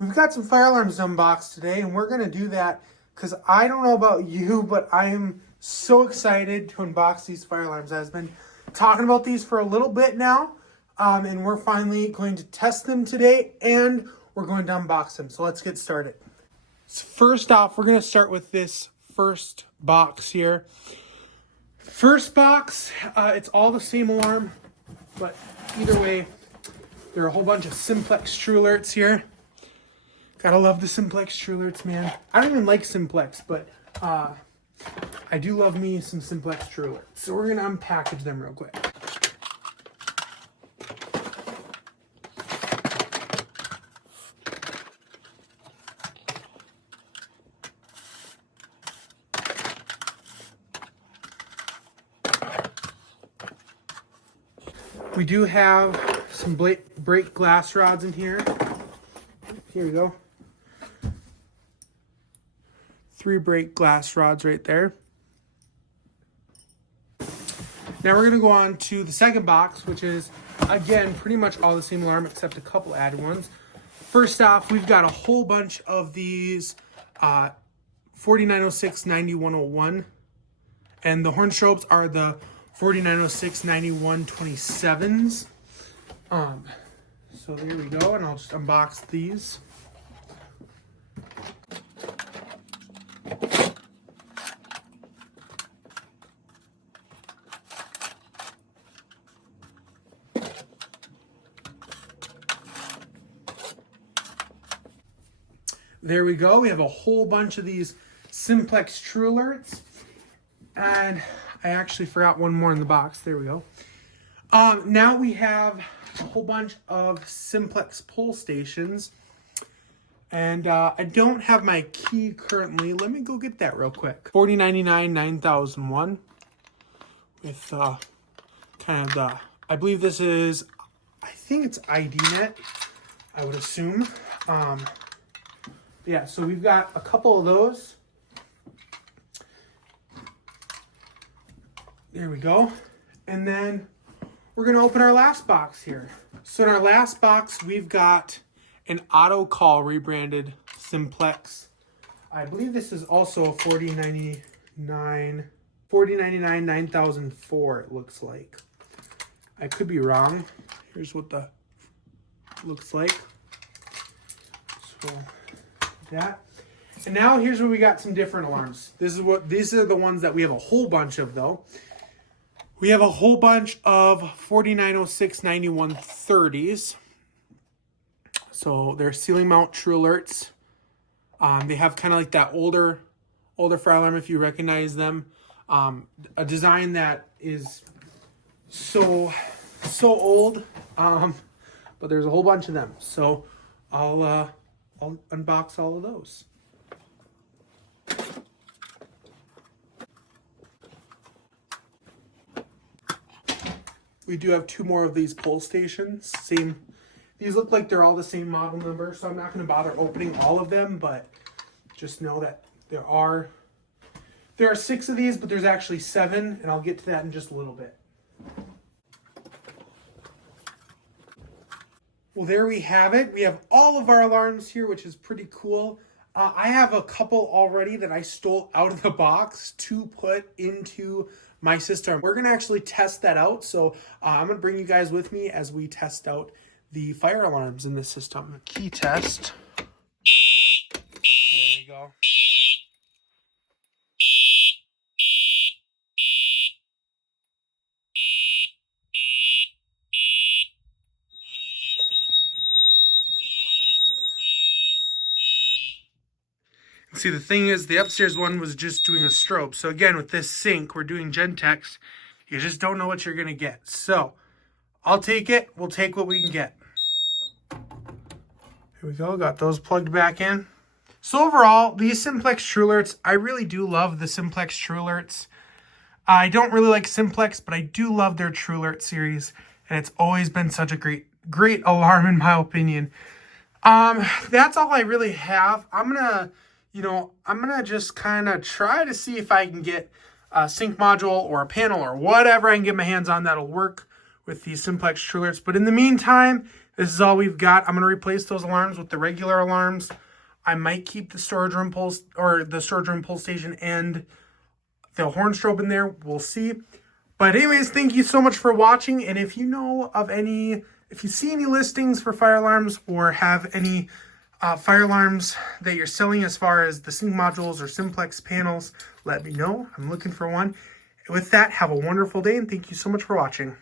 We've got some fire alarms to unbox today, and we're going to do that because I don't know about you, but I am so excited to unbox these fire alarms. I've been talking about these for a little bit now, and we're finally going to test them today, and we're going to unbox them. So let's get started. So first off, we're going to start with this first box here. First box, it's all the same alarm, but either way, there are a whole bunch of Simplex True Alerts here. Gotta love the Simplex True Alerts, man. I don't even like Simplex, but I do love me some Simplex True Alerts. So we're gonna unpackage them real quick. We do have some brake glass rods in here. Here we go. 3 brake glass rods right there. Now we're going to go on to the second box, which is, again, pretty much all the same alarm except a couple added ones. First off, we've got a whole bunch of these 4906 9101, and the horn strobes are the 4906 9127s. So there we go, and I'll just unbox these. There we go. We have a whole bunch of these Simplex True Alerts. And I actually forgot one more in the box. There we go. Now we have a whole bunch of Simplex pull stations. And I don't have my key currently. Let me go get that real quick. 4099 9001 with kind of the, I believe this is, I think it's IDNet, I would assume. Yeah, so we've got a couple of those. There we go. And then we're going to open our last box here. So in our last box, we've got an Auto Call rebranded Simplex. I believe this is also a 4099 9004, it looks like. I could be wrong. Here's what the looks like. So that. And now here's where we got some different alarms. These are the ones that we have a whole bunch of though. We have a whole bunch of 4906 9130s. So they're ceiling mount True Alerts. They have kind of like that older fire alarm if you recognize them. A design that is so old. But there's a whole bunch of them. So I'll unbox all of those. We do have 2 more of these pull stations. These look like they're all the same model number, so I'm not going to bother opening all of them, but just know that there are 6 of these, but there's actually 7, and I'll get to that in just a little bit. Well, there we have it. We have all of our alarms here, which is pretty cool. I have a couple already that I stole out of the box to put into my system. We're going to actually test that out. So I'm going to bring you guys with me as we test out the fire alarms in this system. Key test. There we go. See, the thing is, the upstairs one was just doing a strobe. So again, with this sync, we're doing Gentex. You just don't know what you're going to get. So I'll take it. We'll take what we can get. Here we go. Got those plugged back in. So overall, these Simplex True Alerts, I really do love the Simplex True Alerts. I don't really like Simplex, but I do love their True Alert series. And it's always been such a great alarm in my opinion. That's all I really have. I'm gonna just kind of try to see if I can get a sync module or a panel or whatever I can get my hands on that'll work with these Simplex True Alerts. But in the meantime, This is all we've got. I'm going to replace those alarms with the regular alarms. I might keep the storage room pulse or the storage room pull station and the horn strobe in there. We'll see. But anyways, thank you so much for watching. And if you know of any, if you see any listings for fire alarms or have any fire alarms that you're selling as far as the sync modules or simplex panels, let me know. I'm looking for one. With that, have a wonderful day and thank you so much for watching.